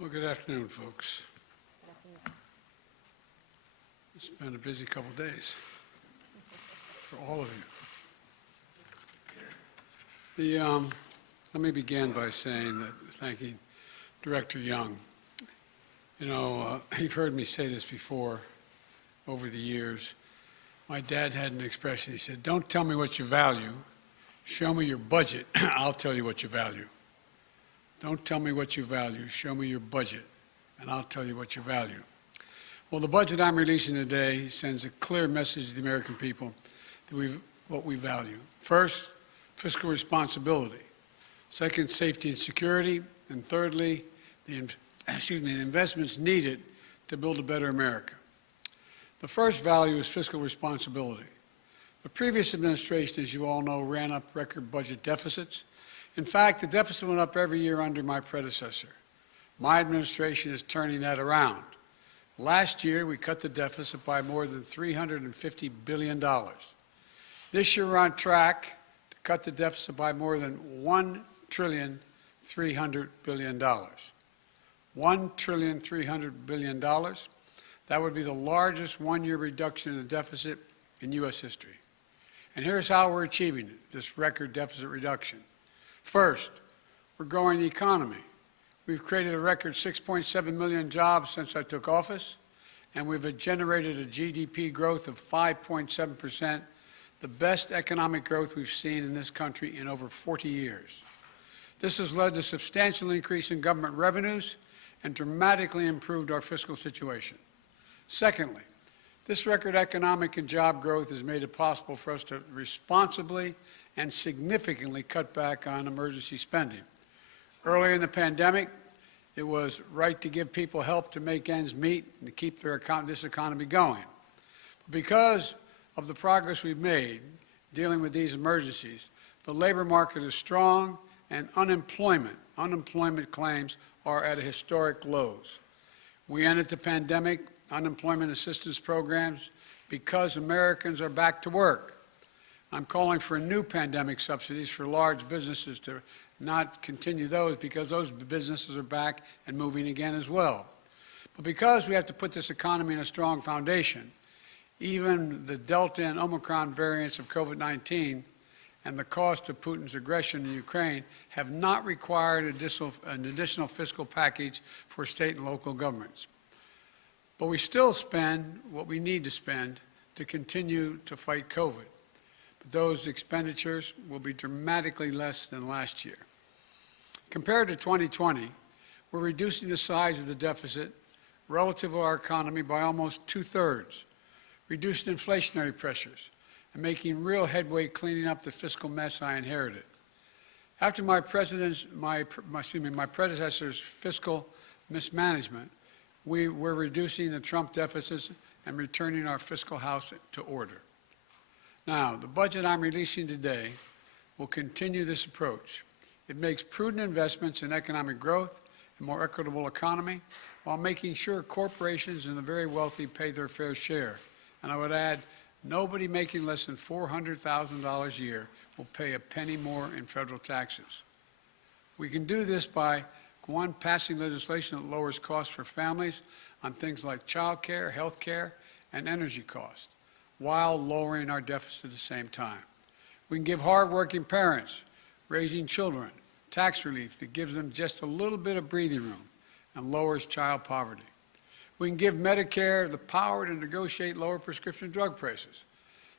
Well, good afternoon, folks. It's been a busy couple days for all of you. Let me begin by thanking Director Young. You've heard me say this before over the years. My dad had an expression. He said, "Don't tell me what you value. Show me your budget. I'll tell you what you value. Don't tell me what you value. Show me your budget, and I'll tell you what you value." Well, the budget I'm releasing today sends a clear message to the American people that what we value. First, fiscal responsibility. Second, safety and security. And thirdly, the investments needed to build a better America. The first value is fiscal responsibility. The previous administration, as you all know, ran up record budget deficits. In fact, the deficit went up every year under my predecessor. My administration is turning that around. Last year, we cut the deficit by more than $350 billion. This year, we're on track to cut the deficit by more than $1,300 billion. $1,300 billion. That would be the largest one-year reduction in the deficit in U.S. history. And here's how we're achieving it, this record deficit reduction. First, we're growing the economy. We've created a record 6.7 million jobs since I took office, and we've generated a GDP growth of 5.7%, the best economic growth we've seen in this country in over 40 years. This has led to a substantial increase in government revenues and dramatically improved our fiscal situation. Secondly, this record economic and job growth has made it possible for us to responsibly and significantly cut back on emergency spending. Earlier in the pandemic, it was right to give people help to make ends meet and to keep this economy going. But because of the progress we've made dealing with these emergencies, the labor market is strong and unemployment claims are at historic lows. We ended the pandemic unemployment assistance programs because Americans are back to work. I'm calling for new pandemic subsidies for large businesses to not continue those because those businesses are back and moving again as well. But because we have to put this economy in a strong foundation, even the Delta and Omicron variants of COVID-19 and the cost of Putin's aggression in Ukraine have not required an additional fiscal package for state and local governments. But we still spend what we need to spend to continue to fight COVID. But those expenditures will be dramatically less than last year. Compared to 2020, we're reducing the size of the deficit relative to our economy by almost 2/3, reducing inflationary pressures, and making real headway cleaning up the fiscal mess I inherited. After my predecessor's fiscal mismanagement, we were reducing the Trump deficits and returning our fiscal house to order. Now, the budget I'm releasing today will continue this approach. It makes prudent investments in economic growth and more equitable economy while making sure corporations and the very wealthy pay their fair share. And I would add, nobody making less than $400,000 a year will pay a penny more in federal taxes. We can do this by, one, passing legislation that lowers costs for families on things like child care, health care, and energy costs, while lowering our deficit at the same time. We can give hardworking parents raising children tax relief that gives them just a little bit of breathing room and lowers child poverty. We can give Medicare the power to negotiate lower prescription drug prices.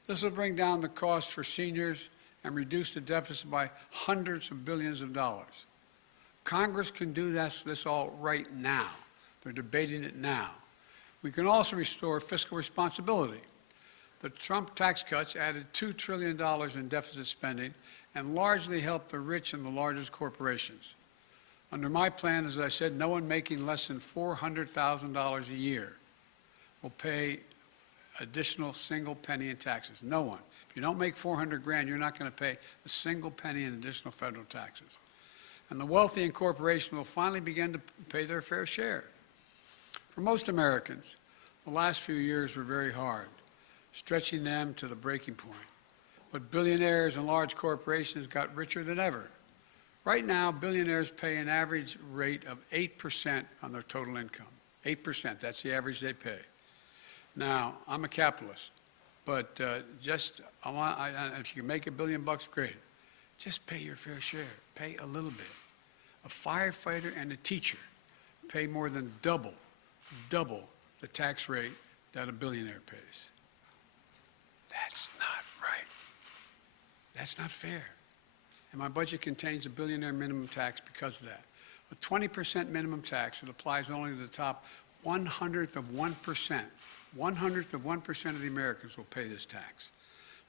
This will bring down the cost for seniors and reduce the deficit by hundreds of billions of dollars. Congress can do this all right now. They're debating it now. We can also restore fiscal responsibility. The Trump tax cuts added $2 trillion in deficit spending and largely helped the rich and the largest corporations. Under my plan, as I said, no one making less than $400,000 a year will pay additional single penny in taxes. No one. If you don't make $400,000, you're not going to pay a single penny in additional federal taxes. And the wealthy and corporations will finally begin to pay their fair share. For most Americans, the last few years were very hard, stretching them to the breaking point. But billionaires and large corporations got richer than ever. Right now, billionaires pay an average rate of 8% on their total income. 8%, that's the average they pay. Now, I'm a capitalist, but if you can make $1 billion, great. Just pay your fair share. Pay a little bit. A firefighter and a teacher pay more than double the tax rate that a billionaire pays. That's not right. That's not fair. And my budget contains a billionaire minimum tax because of that. A 20% minimum tax that applies only to the top 1/100 of 1%. 1/100 of 1% of the Americans will pay this tax.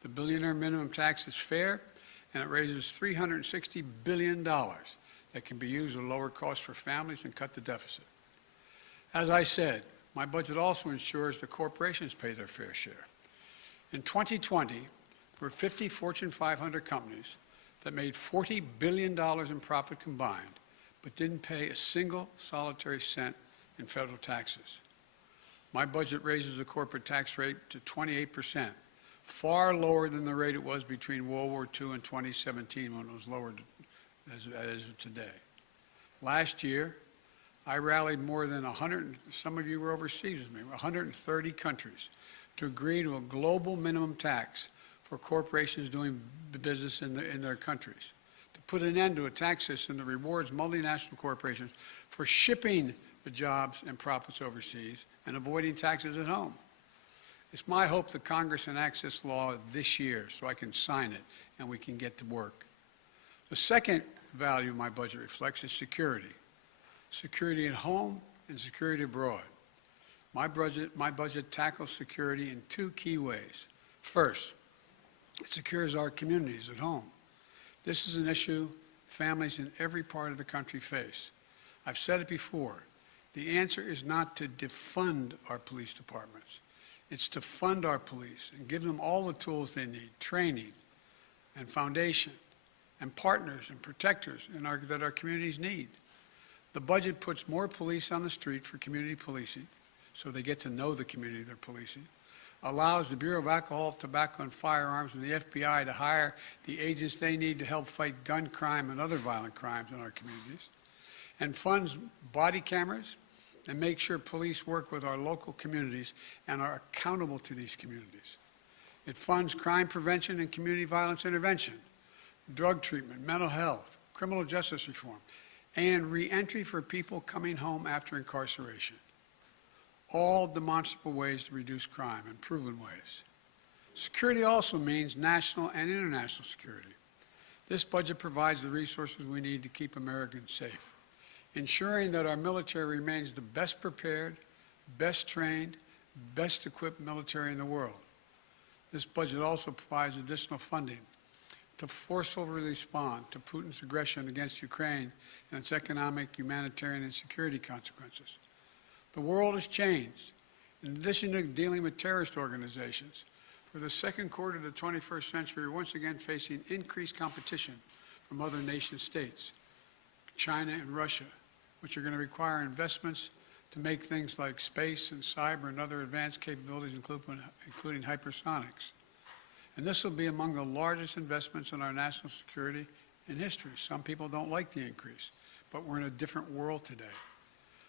The billionaire minimum tax is fair, and it raises $360 billion that can be used to lower costs for families and cut the deficit. As I said, my budget also ensures the corporations pay their fair share. In 2020, there were 50 Fortune 500 companies that made $40 billion in profit combined, but didn't pay a single solitary cent in federal taxes. My budget raises the corporate tax rate to 28%, far lower than the rate it was between World War II and 2017 when it was lowered as it is today. Last year, I rallied more than 100, some of you were overseas with me, 130 countries to agree to a global minimum tax for corporations doing business in their countries, to put an end to a tax system that rewards multinational corporations for shipping the jobs and profits overseas and avoiding taxes at home. It's my hope that Congress enacts this law this year so I can sign it and we can get to work. The second value my budget reflects is security. Security at home and security abroad. My budget tackles security in two key ways. First, it secures our communities at home. This is an issue families in every part of the country face. I've said it before. The answer is not to defund our police departments. It's to fund our police and give them all the tools they need, training and foundation and partners and protectors that our communities need. The budget puts more police on the street for community policing, so they get to know the community they're policing, allows the Bureau of Alcohol, Tobacco, and Firearms and the FBI to hire the agents they need to help fight gun crime and other violent crimes in our communities, and funds body cameras and make sure police work with our local communities and are accountable to these communities. It funds crime prevention and community violence intervention, drug treatment, mental health, criminal justice reform, and reentry for people coming home after incarceration. All demonstrable ways to reduce crime and proven ways. Security also means national and international security. This budget provides the resources we need to keep Americans safe, ensuring that our military remains the best prepared, best trained, best equipped military in the world. This budget also provides additional funding to forcefully respond to Putin's aggression against Ukraine and its economic, humanitarian, and security consequences. The world has changed. In addition to dealing with terrorist organizations, for the second quarter of the 21st century, we're once again facing increased competition from other nation states, China and Russia, which are going to require investments to make things like space and cyber and other advanced capabilities, including hypersonics. And this will be among the largest investments in our national security in history. Some people don't like the increase, but we're in a different world today.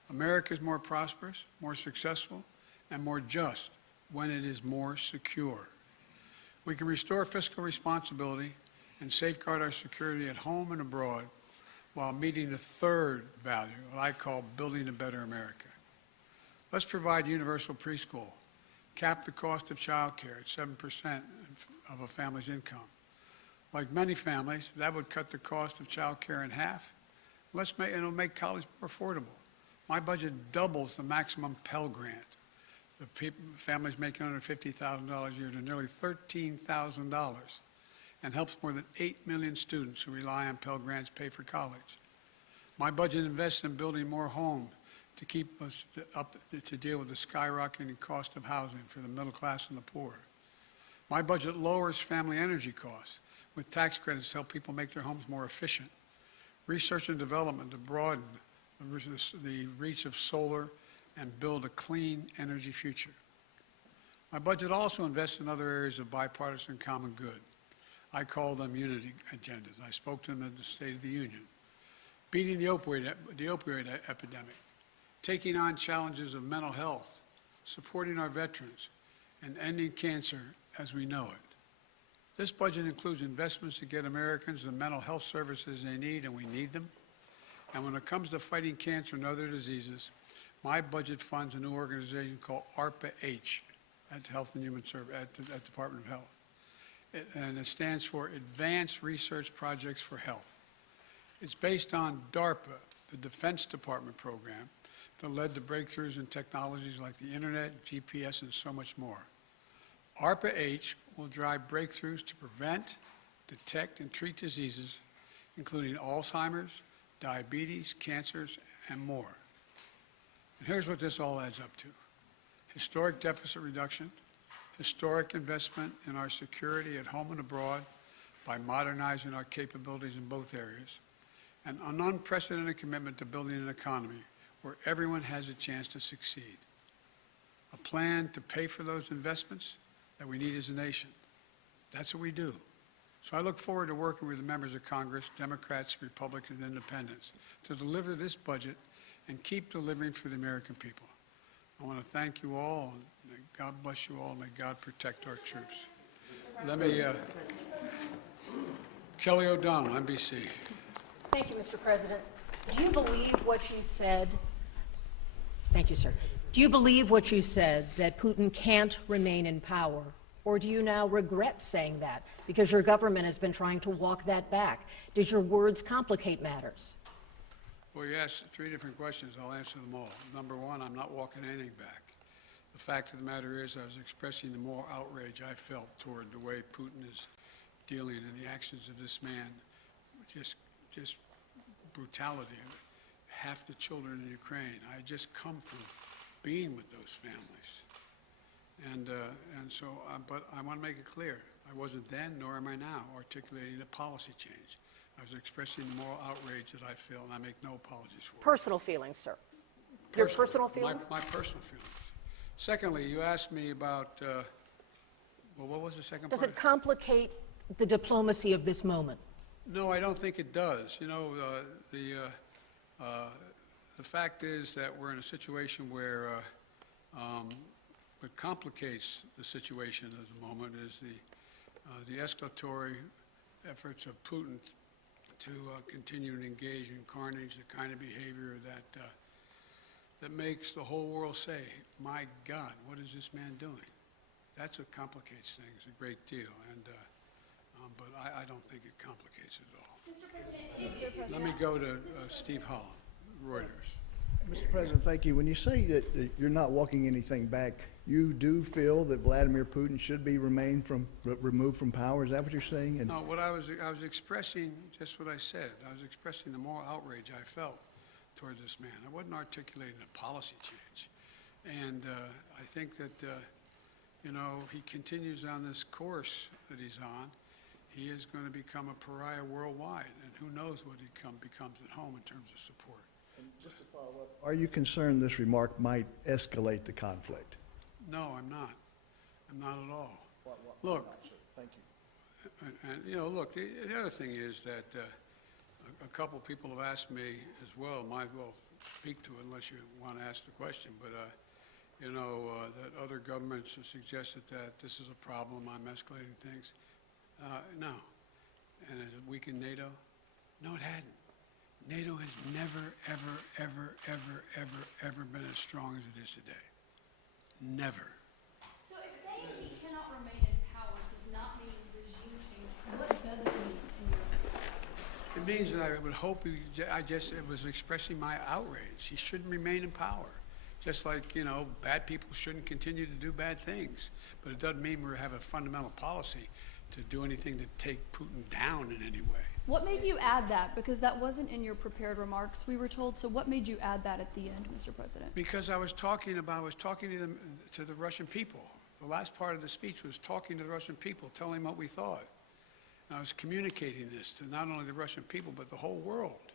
America is more prosperous, more successful, and more just when it is more secure. We can restore fiscal responsibility and safeguard our security at home and abroad while meeting the third value, what I call building a better America. Let's provide universal preschool, cap the cost of child care at 7% of a family's income. Like many families, that would cut the cost of child care in half. It'll make college more affordable. My budget doubles the maximum Pell Grant. Families making under $50,000 a year to nearly $13,000 and helps more than 8 million students who rely on Pell Grants pay for college. My budget invests in building more homes to keep us up to deal with the skyrocketing cost of housing for the middle class and the poor. My budget lowers family energy costs with tax credits to help people make their homes more efficient. Research and development to broaden the reach of solar and build a clean energy future. My budget also invests in other areas of bipartisan common good. I call them unity agendas. I spoke to them at the State of the Union. beating the opioid epidemic, taking on challenges of mental health, supporting our veterans, and ending cancer as we know it. This budget includes investments to get Americans the mental health services they need, and we need them. And when it comes to fighting cancer and other diseases, my budget funds a new organization called ARPA-H, that's Health and Human Services, at Department of Health. And it stands for Advanced Research Projects for Health. It's based on DARPA, the Defense Department program, that led to breakthroughs in technologies like the internet, GPS, and so much more. ARPA-H will drive breakthroughs to prevent, detect, and treat diseases, including Alzheimer's, diabetes, cancers, and more. And here's what this all adds up to. Historic deficit reduction, historic investment in our security at home and abroad by modernizing our capabilities in both areas, and an unprecedented commitment to building an economy where everyone has a chance to succeed. A plan to pay for those investments that we need as a nation. That's what we do. So I look forward to working with the members of Congress, Democrats, Republicans, and Independents, to deliver this budget and keep delivering for the American people. I want to thank you all, and may God bless you all, and may God protect our troops. Let me, Kelly O'Donnell, NBC. Thank you, Mr. President. Do you believe what you said? Thank you, sir. Do you believe what you said, that Putin can't remain in power? Or do you now regret saying that because your government has been trying to walk that back? Did your words complicate matters? Well, you asked three different questions. I'll answer them all. Number one, I'm not walking anything back. The fact of the matter is I was expressing the moral outrage I felt toward the way Putin is dealing and the actions of this man. Just brutality. Half the children in Ukraine. I had just come from being with those families. But I want to make it clear, I wasn't then, nor am I now, articulating a policy change. I was expressing the moral outrage that I feel, and I make no apologies for it. Personal feelings, sir. Your personal feelings? My personal feelings. Secondly, you asked me about, well, what was the second part? Does it complicate the diplomacy of this moment? No, I don't think it does. You know, the fact is that we're in a situation where what complicates the situation at the moment is the escalatory efforts of Putin to continue to engage in carnage, the kind of behavior that makes the whole world say, my God, what is this man doing? That's what complicates things a great deal, but I don't think it complicates it at all. Mr. President, Let me go to Steve Holland, Reuters. Mr. President, thank you. When you say that you're not walking anything back, you do feel that Vladimir Putin should be removed from power? Is that what you're saying? And no, what I was expressing just what I said. I was expressing the moral outrage I felt towards this man. I wasn't articulating a policy change. And I think that, you know, he continues on this course that he's on. He is going to become a pariah worldwide, and who knows what he becomes at home in terms of support. And just to follow up, are you concerned this remark might escalate the conflict? No, I'm not. I'm not at all. Look. Thank you. And you know, look, the other thing is that a couple of people have asked me as well, might as well speak to it unless you want to ask the question, but you know, that other governments have suggested that this is a problem, I'm escalating things. No. And has it weakened NATO? No, it hadn't. NATO has never, ever been as strong as it is today. Never. so if saying he cannot remain in power does not mean regime change, what does it mean in your opinion? It means that I would hope it was expressing my outrage. He shouldn't remain in power. Just like, you know, bad people shouldn't continue to do bad things. But it doesn't mean we have a fundamental policy to do anything to take Putin down in any way. What made you add that? Because that wasn't in your prepared remarks, we were told. So what made you add that at the end, Mr. President? Because I was talking to the Russian people. The last part of the speech was talking to the Russian people, telling them what we thought. And I was communicating this to not only the Russian people, but the whole world.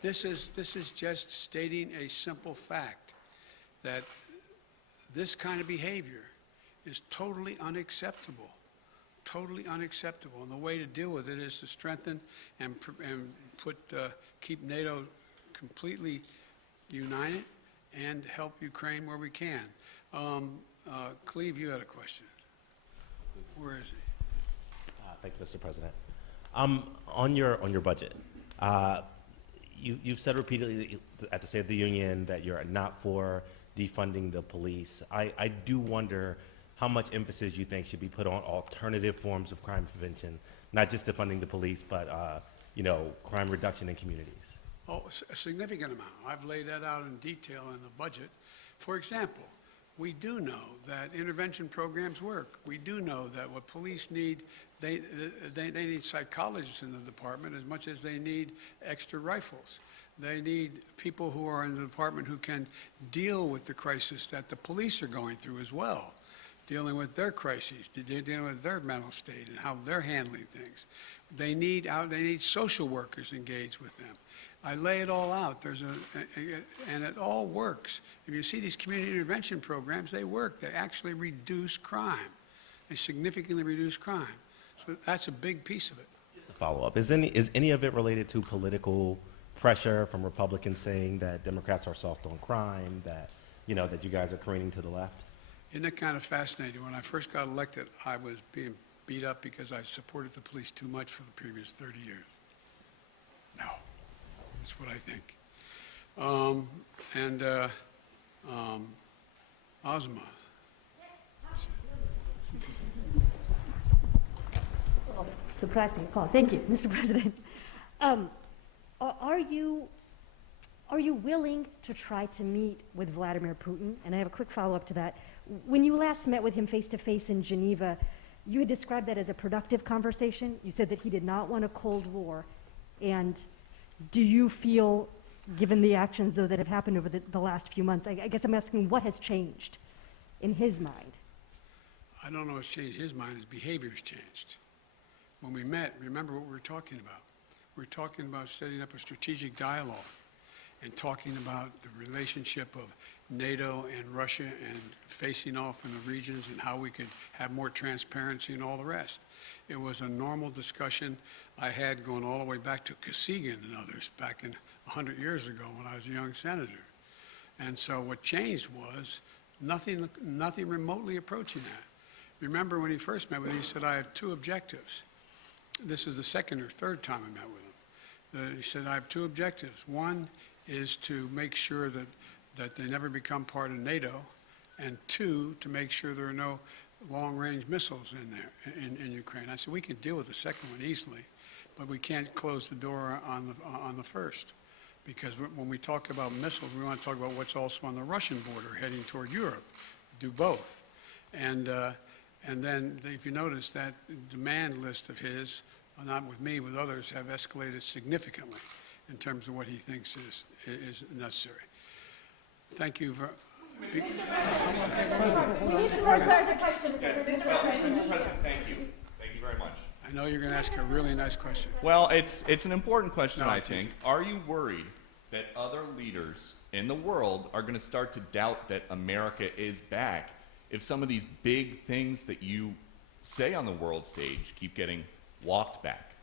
This is just stating a simple fact that this kind of behavior is totally unacceptable. Totally unacceptable. And the way to deal with it is to strengthen and put keep NATO completely united and help Ukraine where we can. Cleve, you had a question. Where is he? Thanks, Mr. President. On your budget, you've said repeatedly at the State of the Union that you're not for defunding the police. I do wonder how much emphasis you think should be put on alternative forms of crime prevention, not just defunding the police, but crime reduction in communities. Oh, a significant amount. I've laid that out in detail in the budget. For example, we do know that intervention programs work. We do know that what police need, they need psychologists in the department as much as they need extra rifles. They need people who are in the department who can deal with the crisis that the police are going through as well, dealing with their crises, dealing with their mental state and how they're handling things. They need social workers engaged with them. I lay it all out. And it all works. If you see these community intervention programs, they work. They actually reduce crime. They significantly reduce crime. So that's a big piece of it. Just a follow-up. Is any of it related to political pressure from Republicans saying that Democrats are soft on crime, that you guys are careening to the left? Isn't it kind of fascinating? When I first got elected, I was being beat up because I supported the police too much for the previous 30 years. No. That's what I think. Ozma. Surprised to get called. Thank you, Mr. President. Are you willing to try to meet with Vladimir Putin? And I have a quick follow-up to that. When you last met with him face-to-face in Geneva, you had described that as a productive conversation. You said that he did not want a Cold War. And do you feel, given the actions, though, that have happened over the last few months, I guess I'm asking what has changed in his mind? I don't know what's changed his mind. His behavior's changed. When we met, remember what we were talking about. We were talking about setting up a strategic dialogue and talking about the relationship of NATO and Russia and facing off in the regions and how we could have more transparency and all the rest. It was a normal discussion I had going all the way back to Kosygin and others back in 100 years ago when I was a young senator. And so what changed was nothing remotely approaching that. Remember when he first met with me, he said, I have two objectives. This is the second or third time I met with him. He said, I have two objectives. One is to make sure that they never become part of NATO, and two, to make sure there are no long-range missiles in there, in Ukraine. I said, we can deal with the second one easily, but we can't close the door on the first. Because when we talk about missiles, we want to talk about what's also on the Russian border heading toward Europe. Do both. And then if you notice that demand list of his, not with me, with others, have escalated significantly in terms of what he thinks is necessary. Thank you very We need some more clarification, Mr. President. Thank you. Thank you very much. I know you're going to ask a really nice question. Well, it's an important question, No, I think. Are you worried that other leaders in the world are going to start to doubt that America is back if some of these big things that you say on the world stage keep getting walked back?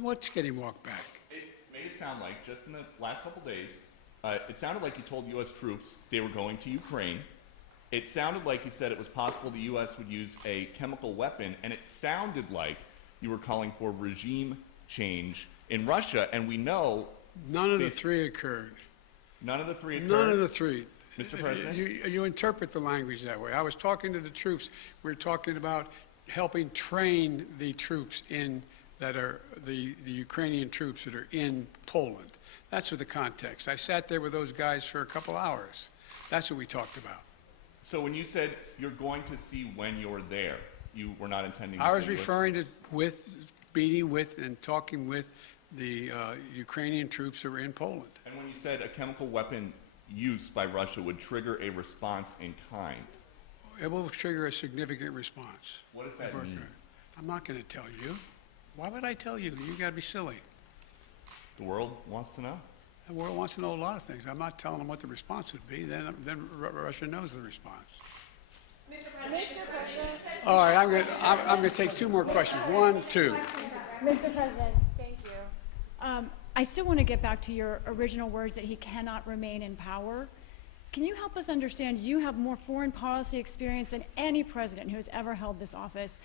What's getting walked back? It made it sound like, just in the last couple days, it sounded like you told U.S. troops they were going to Ukraine. It sounded like you said it was possible the U.S. would use a chemical weapon, and it sounded like you were calling for regime change in Russia, and we know... None of the three occurred. None of the three occurred? None of the three. Mr. President? You interpret the language that way. I was talking to the troops. We were talking about helping train the troops that are the Ukrainian troops that are in Poland. That's what the context. I sat there with those guys for a couple hours. That's what we talked about. So when you said you're going to see when you're there, you were not intending to I was see referring to meeting with and talking with the Ukrainian troops who are in Poland. And when you said a chemical weapon use by Russia would trigger a response in kind, It will trigger a significant response. what does that mean? I'm not going to tell you. Why would I tell you? You got to be silly. The world wants to know? The world wants to know a lot of things. I'm not telling them what the response would be. Then Russia knows the response. Mr. President. All right, I'm going to take two more questions. One, two. Mr. President, thank you. I still want to get back to your original words that he cannot remain in power. Can you help us understand, you have more foreign policy experience than any president who has ever held this office.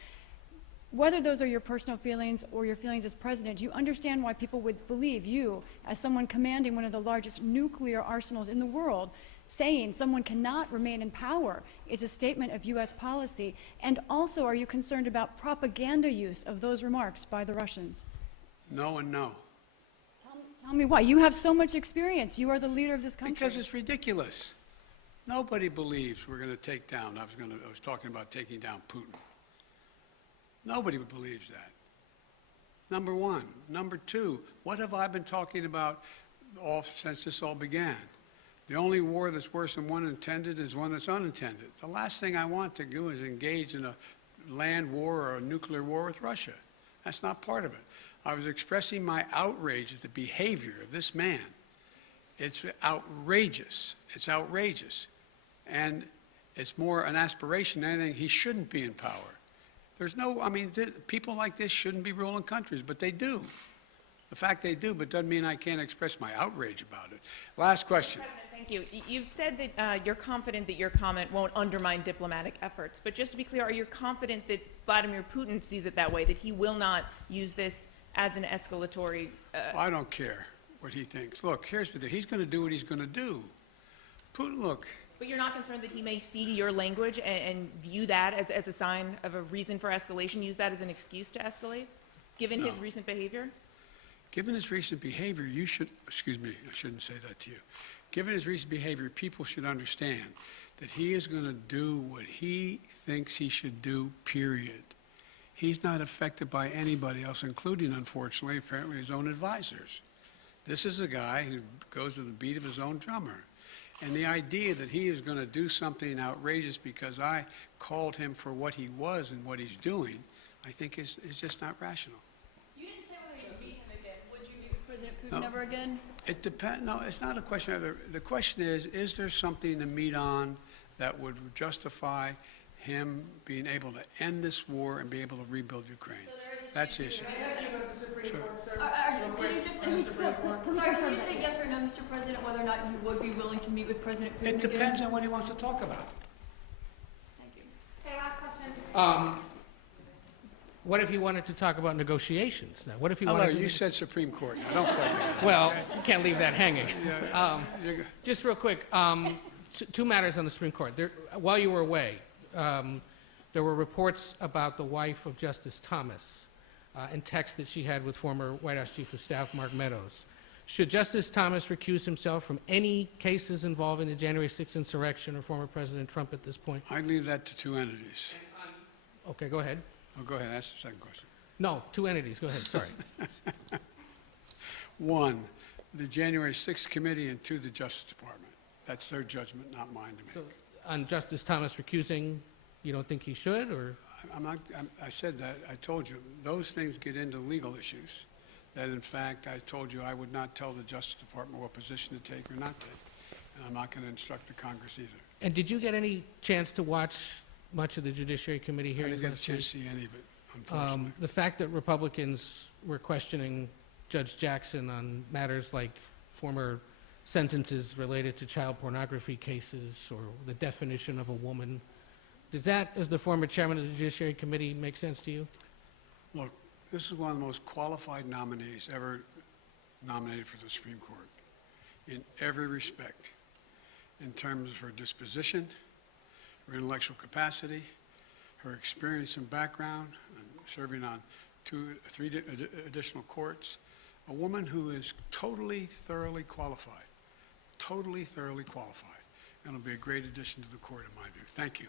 Whether those are your personal feelings or your feelings as president, do you understand why people would believe you, as someone commanding one of the largest nuclear arsenals in the world, saying someone cannot remain in power is a statement of U.S. policy? And also, are you concerned about propaganda use of those remarks by the Russians? No and no. Tell me why. You have so much experience. You are the leader of this country. Because it's ridiculous. Nobody believes we're going to take down, I was talking about taking down Putin. Nobody believes that. Number one. Number two, what have I been talking about since this all began? The only war that's worse than one intended is one that's unintended. The last thing I want to do is engage in a land war or a nuclear war with Russia. That's not part of it. I was expressing my outrage at the behavior of this man. It's outrageous. It's outrageous. And it's more an aspiration than anything. He shouldn't be in power. There's no, I mean, people like this shouldn't be ruling countries, but they do. The fact they do, but doesn't mean I can't express my outrage about it. Last question. Thank you. You've said that you're confident that your comment won't undermine diplomatic efforts. But just to be clear, are you confident that Vladimir Putin sees it that way, that he will not use this as an escalatory? I don't care what he thinks. Look, here's the deal. He's going to do what he's going to do. Putin, look. But you're not concerned that he may see your language and view that as a sign of a reason for escalation, use that as an excuse to escalate, given his recent behavior? Given his recent behavior, you should, excuse me, I shouldn't say that to you. Given his recent behavior, people should understand that he is going to do what he thinks he should do, period. He's not affected by anybody else, including, unfortunately, apparently his own advisors. This is a guy who goes to the beat of his own drummer. And the idea that he is going to do something outrageous because I called him for what he was and what he's doing, I think is just not rational. You didn't say whether you'd meet him again. Would you meet with President Putin ever again? It depends. No, it's not a question of the question is there something to meet on that would justify him being able to end this war and be able to rebuild Ukraine? So there is a That's the chance issue. Can you just say yes or no, Mr. President, whether or not you would be willing to meet with President Putin It depends on what he wants to talk about. Thank you. Okay, last question. What if he wanted to talk about negotiations? Now, what if he Hello, wanted to? you said Supreme Court. Now, don't play that. Well, you can't leave that hanging. You're- Just real quick, two matters on the Supreme Court. While you were away, there were reports about the wife of Justice Thomas and texts that she had with former White House Chief of Staff Mark Meadows. Should Justice Thomas recuse himself from any cases involving the January 6th insurrection or former President Trump at this point? I leave that to two entities. Okay, go ahead. Oh, go ahead. Ask the second question. No, two entities. Go ahead. Sorry. One, the January 6th committee, and two, the Justice Department. That's their judgment, not mine to make. So, on Justice Thomas recusing, you don't think he should, or? I said that. I told you, those things get into legal issues. That, in fact, I told you I would not tell the Justice Department what position to take or not take. And I'm not going to instruct the Congress either. And did you get any chance to watch much of the Judiciary Committee I hearings? didn't get a chance to see any of it, unfortunately. The fact that Republicans were questioning Judge Jackson on matters like former sentences related to child pornography cases or the definition of a woman, does that, as the former chairman of the Judiciary Committee, make sense to you? Look, this is one of the most qualified nominees ever nominated for the Supreme Court in every respect, in terms of her disposition, her intellectual capacity, her experience and background, and serving on three additional courts. A woman who is totally, thoroughly qualified, and will be a great addition to the court in my view. Thank you.